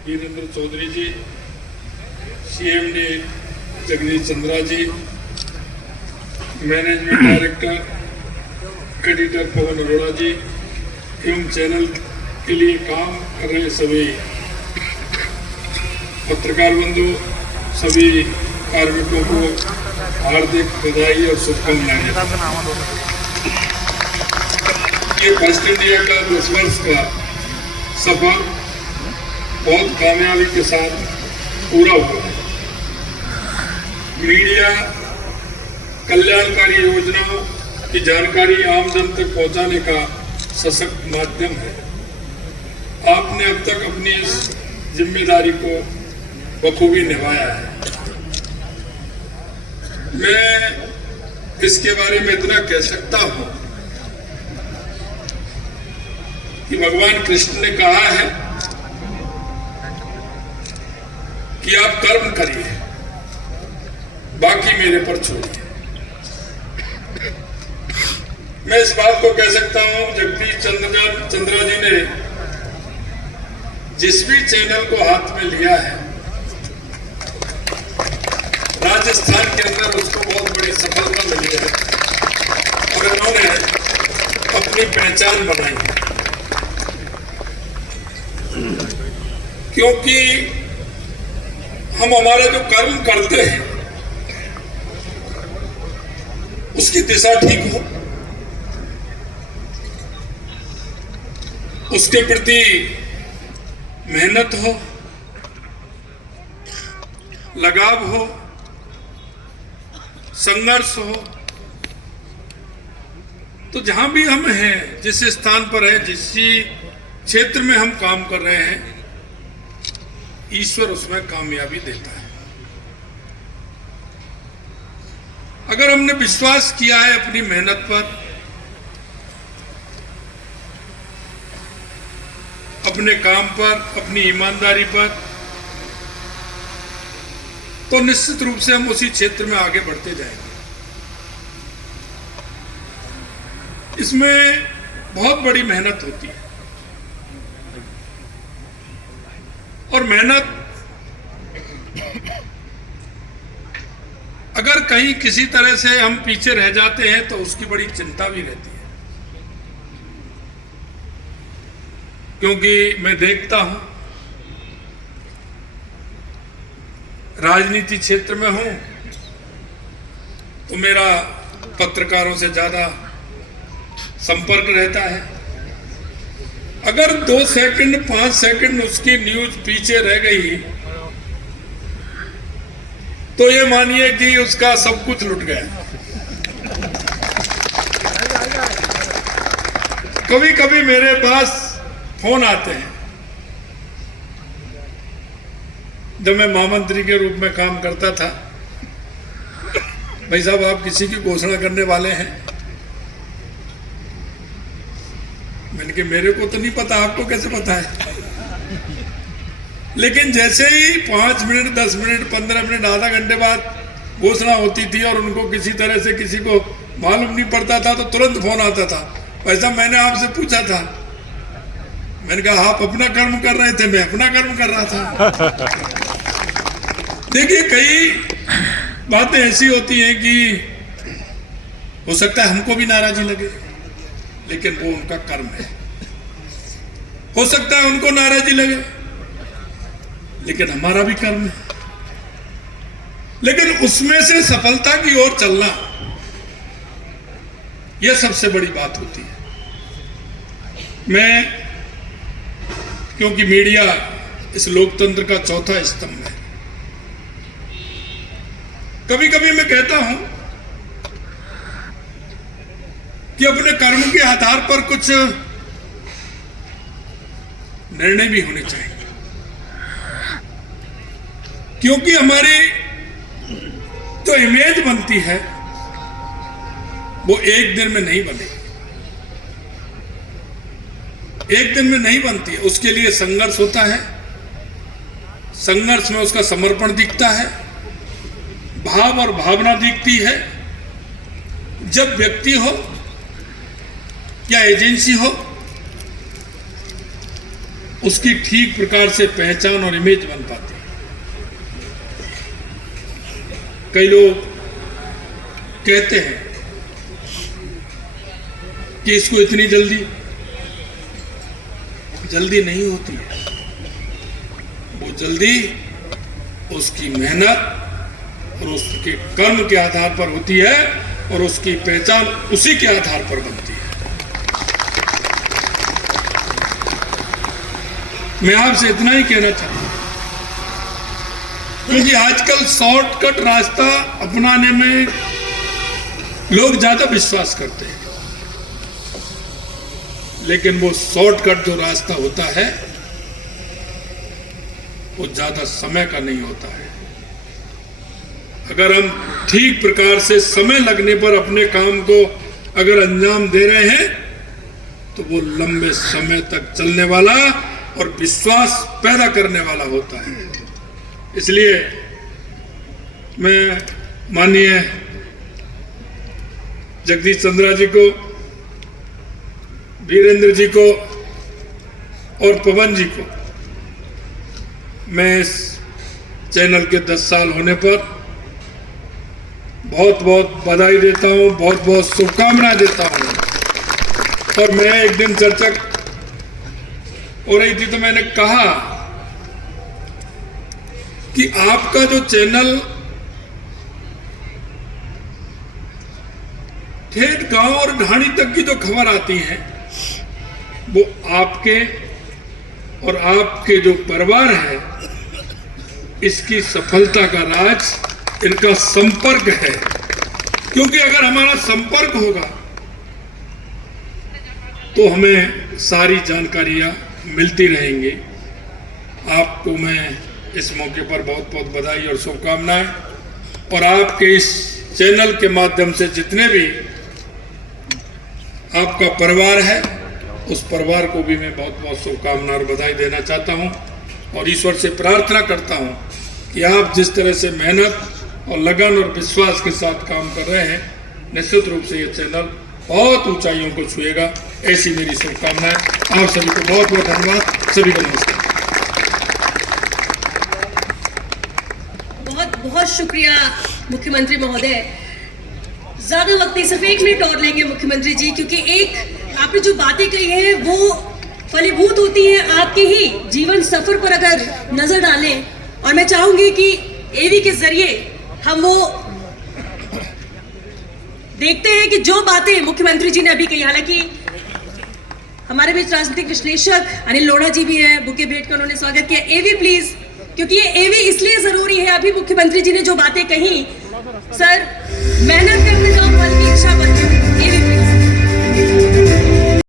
वीरेंद्र चौधरी जी, CMD Jagdish Chandra जी, management director editor Pawan Arora जी एवं channel के लिए काम कर रहे सभी पत्रकार बंधु, सभी कार्मिकों को हार्दिक बधाई और शुभकामनाएं। ये फर्स्ट इंडिया का 10 वर्ष का सफर बहुत कामयाबी के साथ पूरा हुआ है। मीडिया कल्याणकारी योजनाओं की जानकारी आम जन तक पहुंचाने का सशक्त माध्यम है। आपने अब तक अपनी इस जिम्मेदारी को बखूबी निभाया है। मैं इसके बारे में इतना कह सकता हूं कि भगवान कृष्ण ने कहा है कि आप कर्म करिए, बाकी मेरे पर छोड़िए। मैं इस बात को कह सकता हूं, जगदीश चंद्रा जी ने जिस भी चैनल को हाथ में लिया है, राजस्थान के अंदर उसको बहुत बड़ी सफलता मिली है और उन्होंने अपनी पहचान बनाई है। क्योंकि हम हमारा जो कर्म करते हैं उसकी दिशा ठीक हो, उसके प्रति मेहनत हो, लगाव हो, संघर्ष हो, तो जहां भी हम हैं, जिस स्थान पर हैं, जिस क्षेत्र में हम काम कर रहे हैं, ईश्वर उसमें कामयाबी देता है। अगर हमने विश्वास किया है अपनी मेहनत पर, अपने काम पर, अपनी ईमानदारी पर, तो निश्चित रूप से हम उसी क्षेत्र में आगे बढ़ते जाएंगे। इसमें बहुत बड़ी मेहनत होती है और मेहनत अगर कहीं किसी तरह से हम पीछे रह जाते हैं तो उसकी बड़ी चिंता भी रहती है। क्योंकि मैं देखता हूं, राजनीति क्षेत्र में हूं तो मेरा पत्रकारों से ज्यादा संपर्क रहता है। अगर 2 सेकंड 5 सेकंड उसकी न्यूज पीछे रह गई तो ये मानिए कि उसका सब कुछ लुट गया। कभी कभी मेरे पास फोन आते हैं, जब मैं महामंत्री के रूप में काम करता था, भाई साहब आप किसी की घोषणा करने वाले हैं। मैंने कहा मेरे को तो नहीं पता, आपको कैसे पता है? लेकिन जैसे ही 5 मिनट 10 मिनट 15 मिनट आधा घंटे बाद घोषणा होती थी और उनको किसी तरह से किसी को मालूम नहीं पड़ता था तो तुरंत फोन आता था, भाई साहब मैंने आपसे पूछा था। मैंने कहा आप अपना कर्म कर रहे थे, मैं अपना कर्म कर रहा था। देखिए कई बातें ऐसी होती हैं कि हो सकता है हमको भी नाराजगी लगे, लेकिन वो उनका कर्म है। हो सकता है उनको नाराजगी लगे, लेकिन हमारा भी कर्म है। लेकिन उसमें से सफलता की ओर चलना, यह सबसे बड़ी बात होती है। मैं, क्योंकि मीडिया इस लोकतंत्र का चौथा स्तंभ है, कभी कभी मैं कहता हूं कि अपने कर्म के आधार पर कुछ निर्णय भी होने चाहिए। क्योंकि हमारी जो इमेज बनती है वो एक दिन में नहीं बनेगी, एक दिन में नहीं बनती है। उसके लिए संघर्ष होता है, संघर्ष में उसका समर्पण दिखता है, भाव और भावना दिखती है। जब व्यक्ति हो या एजेंसी हो उसकी ठीक प्रकार से पहचान और इमेज बन पाती है। कई लोग कहते हैं कि इसको इतनी जल्दी नहीं होती है। वो जल्दी उसकी मेहनत और उसके कर्म के आधार पर होती है और उसकी पहचान उसी के आधार पर बनती है। मैं आपसे इतना ही कहना चाहता हूं, क्योंकि आजकल शॉर्टकट रास्ता अपनाने में लोग ज्यादा विश्वास करते हैं, लेकिन वो शॉर्टकट जो रास्ता होता है वो ज्यादा समय का नहीं होता है। अगर हम ठीक प्रकार से समय लगने पर अपने काम को अगर अंजाम दे रहे हैं तो वो लंबे समय तक चलने वाला और विश्वास पैदा करने वाला होता है। इसलिए मैं माननीय जगदीश चंद्रा जी को, वीरेंद्र जी को और पवन जी को मैं इस चैनल के 10 साल होने पर बहुत बहुत बधाई देता हूं, बहुत बहुत शुभकामनाएं देता हूं। और मैं एक दिन चर्चा हो रही थी तो मैंने कहा कि आपका जो चैनल ठेठ गांव और ढाणी तक की जो खबर आती है वो आपके और आपके जो परिवार है इसकी सफलता का राज इनका संपर्क है। क्योंकि अगर हमारा संपर्क होगा तो हमें सारी जानकारियां मिलती रहेंगी। आपको मैं इस मौके पर बहुत बहुत बधाई और शुभकामनाएं, और आपके इस चैनल के माध्यम से जितने भी आपका परिवार है उस परिवार को भी मैं बहुत बहुत शुभकामनाएं और बधाई देना चाहता हूं। और ईश्वर से प्रार्थना करता हूं कि आप जिस तरह से मेहनत और लगन और विश्वास के साथ काम कर रहे हैं, निश्चित रूप से ये चैनल बहुत ऊंचाइयों को छुएगा। ऐसी मेरी शुभकामनाएं। आप सभी को बहुत बहुत धन्यवाद। सभी को नमस्कार। बहुत बहुत शुक्रिया मुख्यमंत्री महोदय। ज्यादा वक्त नहीं, सिर्फ 1 मिनट और लेंगे मुख्यमंत्री जी, क्योंकि एक आपने जो बातें कही हैं वो फलीभूत होती हैं आपके ही जीवन सफर पर अगर नजर डालें। और मैं चाहूंगी कि एवी के जरिए हम वो देखते हैं कि जो बातें मुख्यमंत्री जी ने अभी कही, हालांकि हमारे बीच राजनीतिक विश्लेषक अनिल लोढ़ा जी भी हैं, बुके भेंट कर उन्होंने स्वागत किया। एवी प्लीज, क्योंकि ये एवी इसलिए जरूरी है। अभी मुख्यमंत्री जी ने जो बातें कही, सर मेहनत